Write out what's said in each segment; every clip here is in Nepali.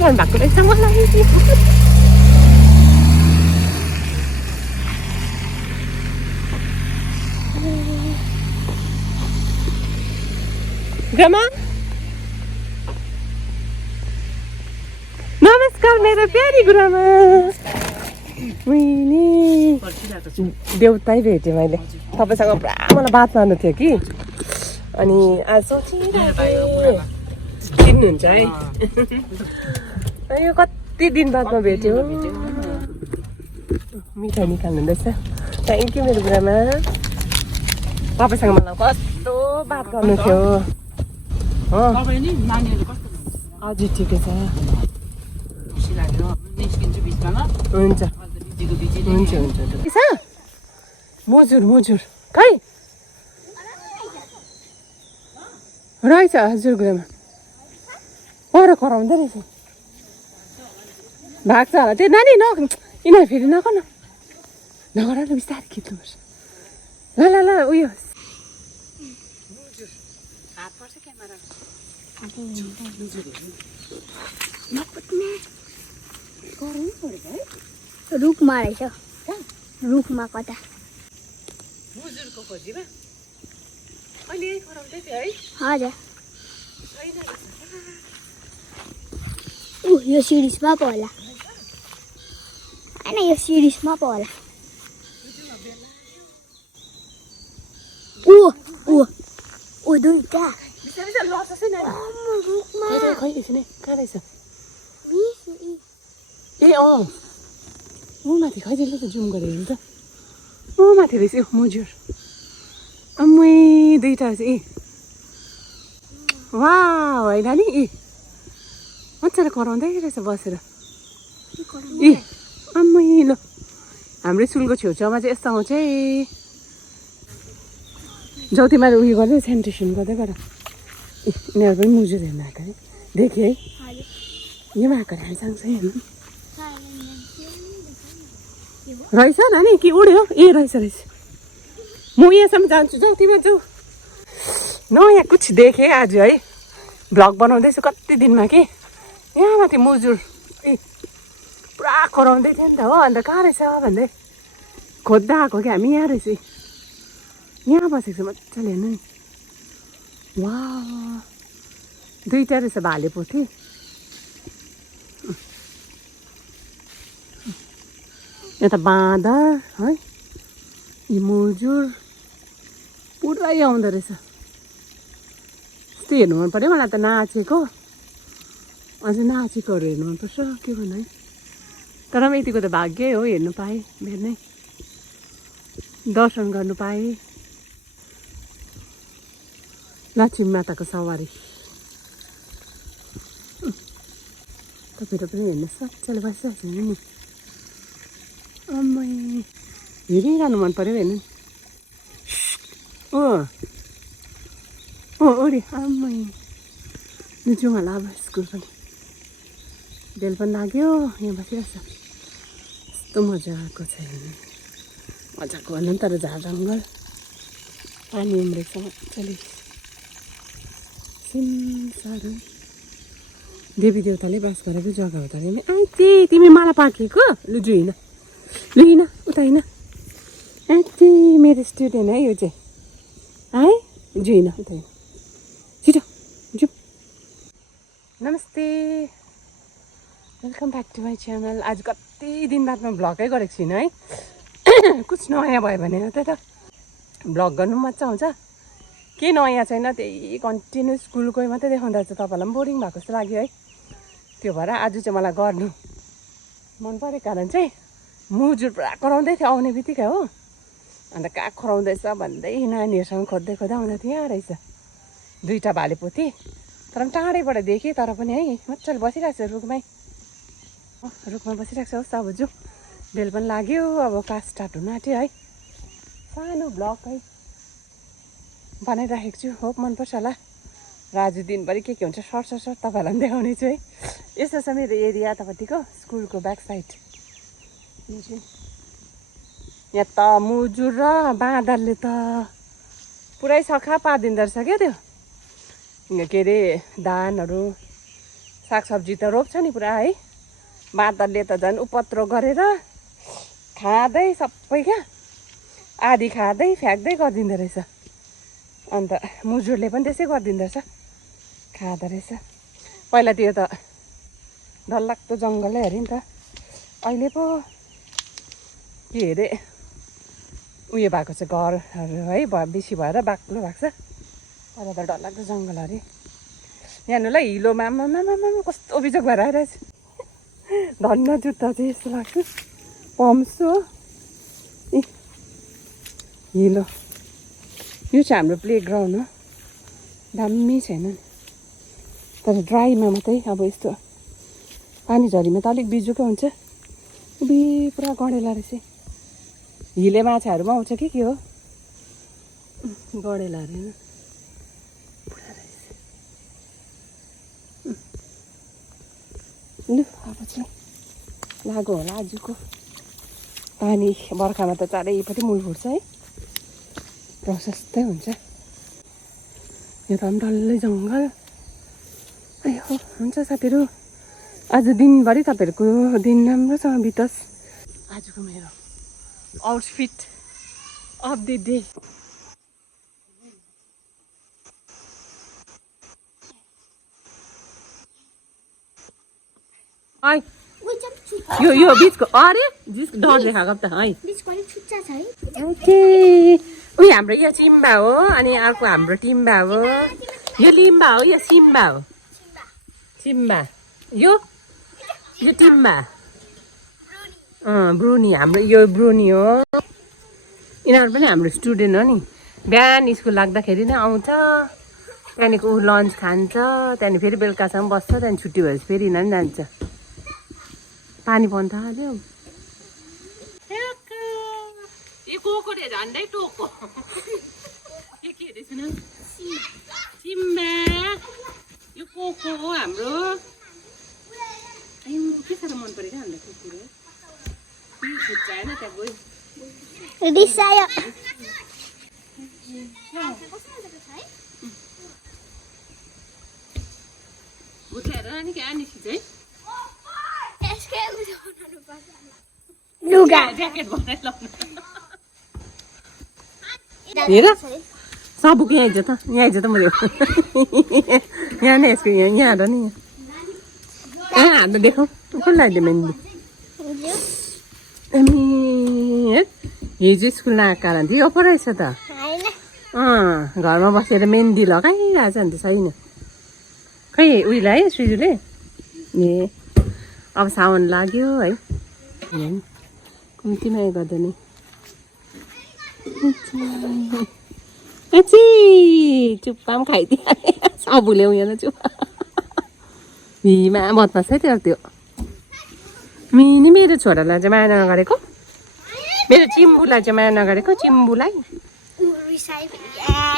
खानु भएको रहेछ मलाई ग्रामा नमस्कार मेरो प्यारी गुरुआमा देउतै भेटेँ मैले तपाईँसँग पुरा मलाई बात मार्नु थियो कि अनि आज चिन्नुहुन्छ है यो कति दिन बादमा भेट्यो मिठाई निकाल्नु हुँदैछ थ्याङ्क यू मेरो गुरुआमा तपाईँसँग मलाई कस्तो बात गर्नु थियो हजुर ठिकै छ हुन्छ हुन्छ हुन्छ मजुर खै रहेछ हजुर गुरुआमा पर कराउँदै रहेछ भाग्छ होला त्यो नानी यिनीहरू फेरि नगर न बिस्तारै खिच्नुपर्छ ल ल ल उयो रुखमा रहेछ रुखमा कता मुजुरको खोजीमा अहिले कराउँदै थियो है हजुर यो सिरिजमा पो होला होइन यो सिरिजमा पो होला ऊ दुईटा खै एकछिन कहाँ रहेछ ए माथि खै त्यसले त जुम गरेर नि त माथि रहेछ मुजुर अम्मै दुईवटा रहेछ वा होइन नि मजाले कराउँदै रहेछ बसेर अम्मै ल हाम्रो स्कुलको छेउछाउमा चाहिँ यस्तो आउँछ है जौतीमा उयो गर्दै सेनिटेसन गर्दै गर यिनीहरू पनि मुजुर हेर्नु आएको है देखेँ है योमा आएको हामी सँगसँगै हेर्नु रहेछ नानी के उड्यो रहेछ म यहाँसम्म जान्छु जाऊ तिमी जाऊ नयाँ कुछ देखेँ आज है भ्लग बनाउँदैछु कति दिनमा कि यहाँ माथि मुजुर पुरा कराउँदै थियो नि त हो अन्त कहाँ रहेछ भन्दै खोज्दा आएको कि हामी यहाँ रहेछ यहाँ बसेको छु मजाले हेर्नु नि वा दुईवटा रहेछ भाले पोथी यता बाँदर है यी मुजुर पुरै आउँदो रहेछ यस्तो हेर्नु मन पऱ्यो मलाई त नाचेको अझै नाचेकोहरू हेर्नु मनपर्छ के भन्नु है तर पनि यतिको त भाग्यै हो हेर्नु पाएँ भेट्नै दर्शन गर्नु पाएँ लक्ष्मी माताको सवारी तपाईँहरू पनि हेर्नुहोस् मजाले बसिरहेको छ नि अम्मै हेरिरहनु मन पऱ्यो हेर्नु ओरी आम्मै जाउँ होला अब स्कुल पनि बेल पनि लाग्यो यहाँ बसिरहेछ यस्तो मजाको छ हेर्नु मजाको भन्नु नि तर झार जङ्गल पानी उम्रेको छ मजाले सिमसारो देवी देवताले बास गरेको जग्गा हो त अरे आइते तिमी मलाई पाकेको लु जुइन लुइन उता होइन आइते मेरो स्टुडेन्ट है यो चाहिँ है जुइन उता होइन छिटो जाउँ नमस्ते welcome back to my channel आज कति दिन बादमा भ्लगै गरेको छुइनँ है कुछ नयाँ भयो भने त भ्लग गर्नु मजा आउँछ के नयाँ छैन त्यही कन्टिन्यू स्कुल गयो मात्रै देखाउँदा चाहिँ तपाईँलाई पनि बोरिङ भएको जस्तो लाग्यो है त्यो भएर आज चाहिँ मलाई गर्नु मन परेको कारण चाहिँ मुजुर पुरा कराउँदै थियो आउने बित्तिकै हो अन्त कहाँ कराउँदैछ भन्दै नानीहरूसँग खोज्दै आउँदा थियो यहाँ रहेछ दुईवटा भाले पोथी तर पनि टाढैबाट देखेँ तर पनि है मजाले बसिरहेको छ रुखमा बसिरहेको छ होस् अब जाउँ बेल पनि लाग्यो अब क्लास स्टार्ट हुन आँट्यो है सानो भ्लग है बनाइराखेको छु होप मनपर्छ होला र आज दिनभरि के हुन्छ सर्ट तपाईँहरूलाई पनि देखाउने छु है यस्तो छ मेरो एरिया यतापट्टिको स्कुलको ब्याक साइड यहाँ त मुजुर र बाँदरले त पुरै सखा पारिदिँदो रहेछ क्या त्यो के अरे धानहरू सागसब्जी त रोप्छ नि पुरा है। बाँदरले त झन् उपद्रो गरेर खाँदै सबै क्या आधी खाँदै फ्याँक्दै गरिदिँदो रहेछ। अन्त मुजुरले पनि त्यसै गरिदिँदो रहेछ, खाँदो रहेछ। पहिला त्यो त डरलाग्दो जङ्गलै अरे नि त। अहिले पो के अरे उयो भएको छ घरहरू है, बेसी भएर बाक्लो भएको छ। पहिला त डरलाग्दो जङ्गल अरे। यहाँनिर हिलोमा आमा कस्तो बिजोग भएर आइरहेछ। धन्न जुत्ता चाहिँ यस्तो लाग्छ पम्स हो। ए हिलो यो चाहिँ हाम्रो प्ले ग्राउन्ड हो, दामी छैन नि। तर ड्राईमा मात्रै अब यस्तो पानी झरीमा त अलिक बिजुकै हुन्छ। उभि पुरा गडेला रहेछ। हिले माछाहरू पनि आउँछ कि के हो, गडेला अरे पुरा रहेछ। लु अब चाहिँ लाग्यो होला आजको पानी। बर्खामा त चारैपट्टि मूल फुट्छ है, प्रशस्तै हुन्छ। यो त पनि डल्लै जङ्गल। आयो हुन्छ साथीहरू, आज दिनभरि तपाईँहरूको दिन राम्रोसँग बितोस्। आजको मेरो आउटफिट अफ द डे। है यो बिचको अरे डर देखाएको त है। ओके उयो हाम्रो यो चिम्बा हो अनि अर्को हाम्रो टिम्बा हो। यो लिम्बा हो, यो सिम्बा हो। सिम्बा यो टिम्बा। ब्रुनी हाम्रो यो ब्रुनी हो। यिनीहरू पनि हाम्रो स्टुडेन्ट हो नि। बिहान स्कुल लाग्दाखेरि नै आउँछ, त्यहाँदेखि ऊ लन्च खान्छ, त्यहाँदेखि फेरि बेलुकासम्म बस्छ, त्यहाँदेखि छुट्टी भएपछि फेरि यिनीहरू पनि जान्छ। पानी पर्न थाल्यो। यो कोकोले झन्डै टोको के रहेछ न सिम्बा। यो कोको हो हाम्रो। के साह्रो मन पऱ्यो क्या हामीलाई कुकुर। खुच्चाएन त्यहाँ गयो। भुत्याएर नि क्या निस्किन्छ है। लुगा ज्याकेट बनाएर लाउनु। हेर सबुक यहाँ आइज त, यहाँ आइज त म यहाँ नै यसको यहाँ र नि यहाँ हात देखाउँ कसले लगाइदियो मेहन्दी। अनि हिजो स्कुल नआएको कारण थियो पो रहेछ त। घरमा बसेर मेहन्दी लगाइरहेछ नि त छैन। खै उयोलाई है सुजुले ए अब साउन लाग्यो है। कम्ती माया गर्दैन। चुप्पा पनि खाइदिइहाले सबुले उयो चुप्पा। हिमा बदमास है त्यो। मिनी मेरो छोरालाई चाहिँ माया नगरेको, मेरो चिम्बुलाई चाहिँ माया नगरेको। चिम्बुलाई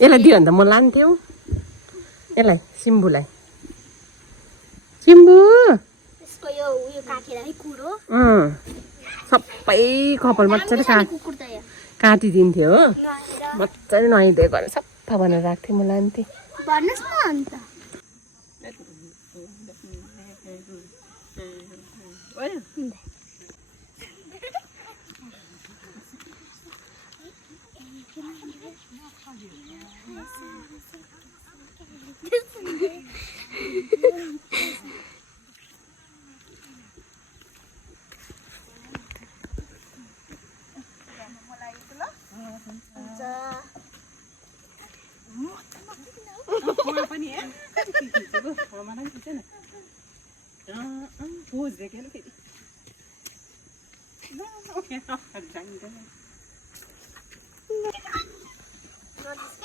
यसलाई दियो भने त म लान्थ्यो। यसलाई सिम्बुलाई चिम्बु सबै कपाल मजाले काटिदिन्थ्यो हो। मजाले नुहाइदियो गरेर सफा बनाएर राख्थेँ, म लान्थेँ।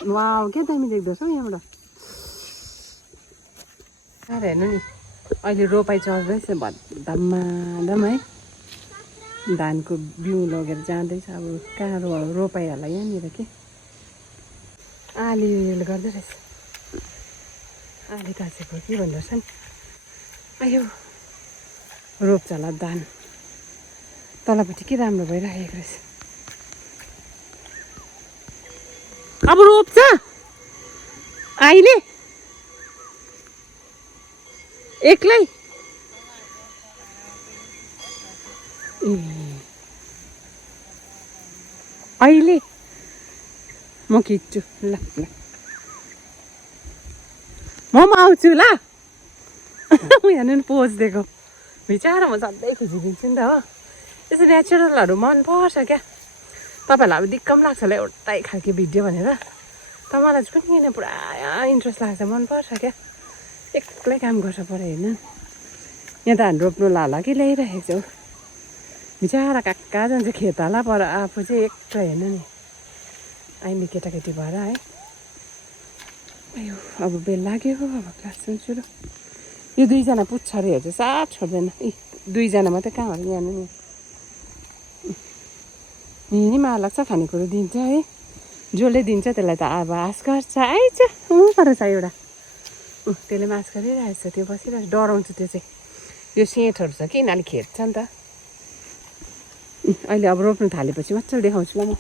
वाउ क्या दामी देख्दछ हौ यहाँबाट। हेर्नु नि अहिले रोपाइ चल्दैछ धमाधम है। धानको बिउ लगेर जाँदैछ। अब कहाँ रोपाइ होला यहाँनिर के आली गर्दै रहेछ। आली तासेको के भन्दो रहेछ नि। आयो रोप्छ होला धान। तलपट्टि के राम्रो भइरहेको रहेछ। अब रोप्छ अहिले। एक्लै ए अहिले म खिच्छु ल ल म पनि आउँछु ल हेर्नु नि पोज दिएको बिचरा म सधैँ खुसिदिन्छु नि त हो यसो नेचुरलहरू मनपर्छ क्या तपाईँहरूलाई अब दिक्क पनि लाग्छ होला एउटै खालको भिडियो भनेर तर मलाई चाहिँ पनि किन पुरा इन्ट्रेस्ट लाग्छ मनपर्छ क्या एक्लै काम गर्छ पऱ्यो हेर्नु यहाँ धान रोप्नु लाला कि ल्याइराखेको छु बिचरा कहाँ जान्छ खेत होला पर आफू चाहिँ एक्लै हेर्नु नि अहिले केटाकेटी भएर है अयो अब बेल लाग्यो अब क्लास सुरु यो दुईजना पुच्छ अरे हेर्छ साथ छोड्दैन ए दुईजना मात्रै कहाँ हो यहाँ नि नि मार लाग्छ खानेकुरो दिन्छ है जसले दिन्छ त्यसलाई त अब आश गर्छ आइज गरेछ एउटा त्यसले पनि आश गरिरहेछ त्यो बसिरहेछ डराउँछु त्यो चाहिँ यो सेटहरू छ कि यिनीहरूले खेद्छ नि त अहिले अब रोप्नु थालेपछि मजाले देखाउँछु ल म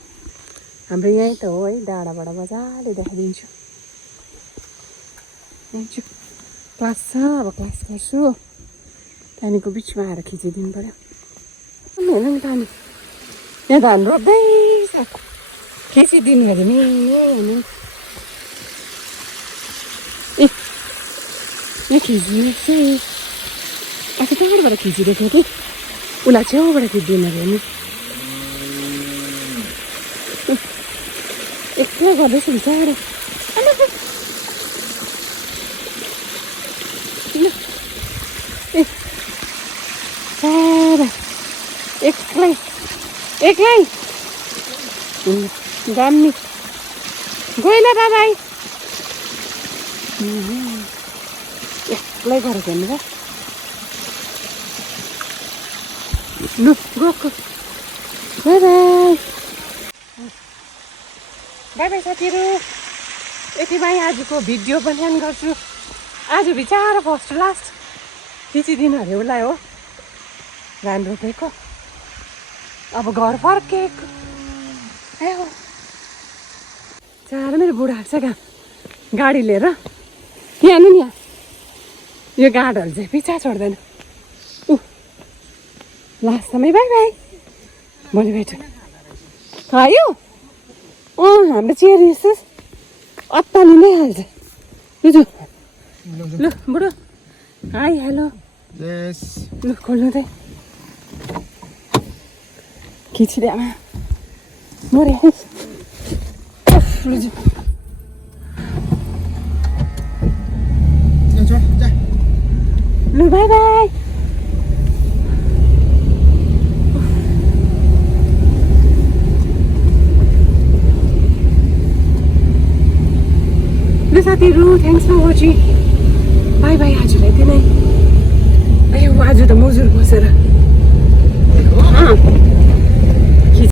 हाम्रो यहीँ त हो है डाँडाबाट मजाले देखाइदिन्छु क्लास छ अब क्लास गर्छु त्यहाँदेखिको बिचमा आएर खिचिदिनु पऱ्यो हेर्नु नि पानी यहाँ धान रोप्दैछ खिचिदिनु अरे नि हेर्नु ए यहाँ खिच्नु चाहिँ आफू टाढोबाट खिचिदिएको कि उसलाई छेउबाट खिचिदिनु अरे नि एक्लै गर्दैछ बिचारा ए सारा एक्लै एक्लै दामी गएन दादाई एक्लै गरेको हेर्नु र लु गएको बाई बाई बाई बाई साथीहरू यतिमै आजको भिडियो पनि एन्ड गर्छु आज बिचारा फर्स्ट लास्ट खिचिदिनु अरे उसलाई हो धान रोपेको अब घर फर्केको ए हो चार मेरो बुढा आएको छ कहाँ गाडी लिएर यहाँ नि यहाँ यो गाडीहरू चाहिँ पिछा छोड्दैन लास्टमै बाई बाई भोलि भेट्यो खायो हाम्रो चेरी यस्तो अत्तालि नै हाल्छ बुझ्यो लु बुढो हाई हेलो लु खोल्नु चाहिँ खिचिदिए आमा मरे लु लु बाई बाई ल साथीहरू thanks for watching bye bye आजलाई यति नै ए आज त मजुर बसेर